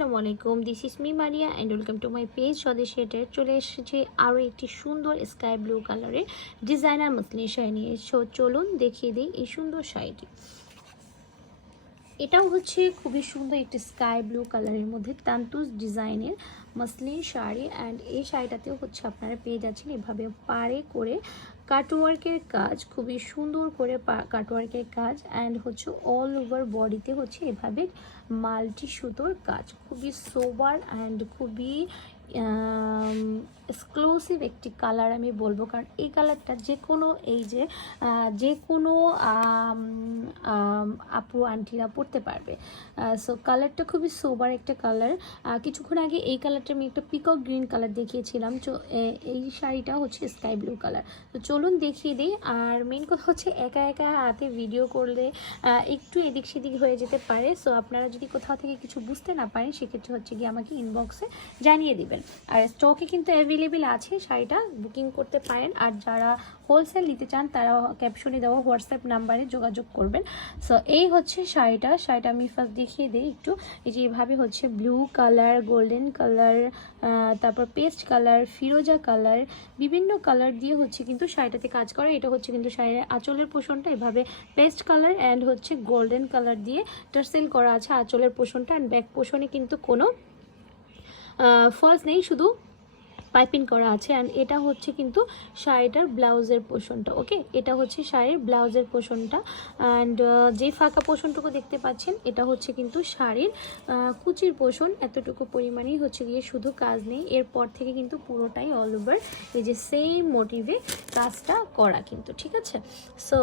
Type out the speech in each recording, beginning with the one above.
আসসালামু আলাইকুম, this is me Maria and welcome to my page Swadeshi attire. চলে এসেছে আরও একটি সুন্দর স্কাই ব্লু কালারের ডিজাইনার মসলিন শাড়ি নিয়ে। চলুন দেখিয়ে দিই এই সুন্দর শাড়িটি। এটাও হচ্ছে খুবই সুন্দর একটি স্কাই ব্লু কালারের মধ্যে তান্তুজ ডিজাইনের মসলিন শাড়ি। অ্যান্ড এই শাড়িটাতেও হচ্ছে আপনারা পেয়ে যাচ্ছেন এভাবে পাড়ে করে কাটওয়ার্কের কাজ, খুবই সুন্দর করে কাটওয়ার্কের কাজ। অ্যান্ড হচ্ছে অল ওভার বডিতে হচ্ছে এভাবে মাল্টি সুতোর কাজ, খুবই সোবার অ্যান্ড খুবই এক্সক্লুসিভ একটি কালার আমি বলবো, কারণ এই কালারটা যে কোনো আপু আন্টিরা পরতে পারবে। সো কালারটা খুবই সোবার একটা কালার। কিছুক্ষণ আগে এই কালারটা আমি একটা পিকক গ্রিন কালার দেখিয়েছিলাম, এই শাড়িটা হচ্ছে স্কাই ব্লু কালার। তো চলুন দেখিয়ে দিই। আর মেন কথা হচ্ছে একা একা হাতে ভিডিও করলে একটু এদিক সেদিক হয়ে যেতে পারে। সো আপনারা যদি কোথাও থেকে কিছু বুঝতে না পারেন সেক্ষেত্রে হচ্ছে গিয়ে আমাকে ইনবক্সে জানিয়ে দিবেন। আর স্টকে কিন্তু অ্যাভেলেবেল আছে, শাড়িটা বুকিং করতে পারেন। আর যারা হোলসেল নিতে চান তারা ক্যাপশনে দেওয়া হোয়াটসঅ্যাপ নাম্বারে যোগাযোগ করবেন। সো এই হচ্ছে শাড়িটা আমি ফার্স্ট দেখিয়ে দিই একটু। এই যে এভাবে হচ্ছে ব্লু কালার, গোল্ডেন কালার, তারপর পেস্ট কালার, ফিরোজা কালার, বিভিন্ন কালার দিয়ে হচ্ছে কিন্তু শাড়িটাতে কাজ করা। এটা হচ্ছে কিন্তু শাড়ির আঁচলের পোষণটা এভাবে পেস্ট কালার অ্যান্ড হচ্ছে গোল্ডেন কালার দিয়ে টার্সেল করা আছে আঁচলের পোষণটা। অ্যান্ড ব্যাক পোষণে কিন্তু কোনো ফলস নেই, শুধু পাইপিং করা আছে। অ্যান্ড এটা হচ্ছে কিন্তু শাড়িটার ব্লাউজের পোষণটা। ওকে, এটা হচ্ছে শাড়ির ব্লাউজের পোষণটা। অ্যান্ড যে ফাঁকা পোষণটুকু দেখতে পাচ্ছেন এটা হচ্ছে কিন্তু শাড়ির কুচির পোষণ। এতটুকু পরিমাণেই হচ্ছে গিয়ে শুধু কাজ নেই, এরপর থেকে কিন্তু পুরোটাই অল ওভার এই যে সেম মোটিভে কাজটা করা কিন্তু, ঠিক আছে। সো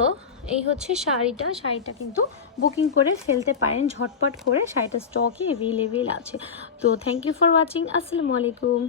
এই হচ্ছে শাড়িটা কিন্তু বুকিং করে ফেলতে পারেন ঝটপট করে, শাড়িটা স্টকে অ্যাভেলেবেল আছে। তো থ্যাংক ইউ ফর ওয়াচিং। আসসালামু আলাইকুম।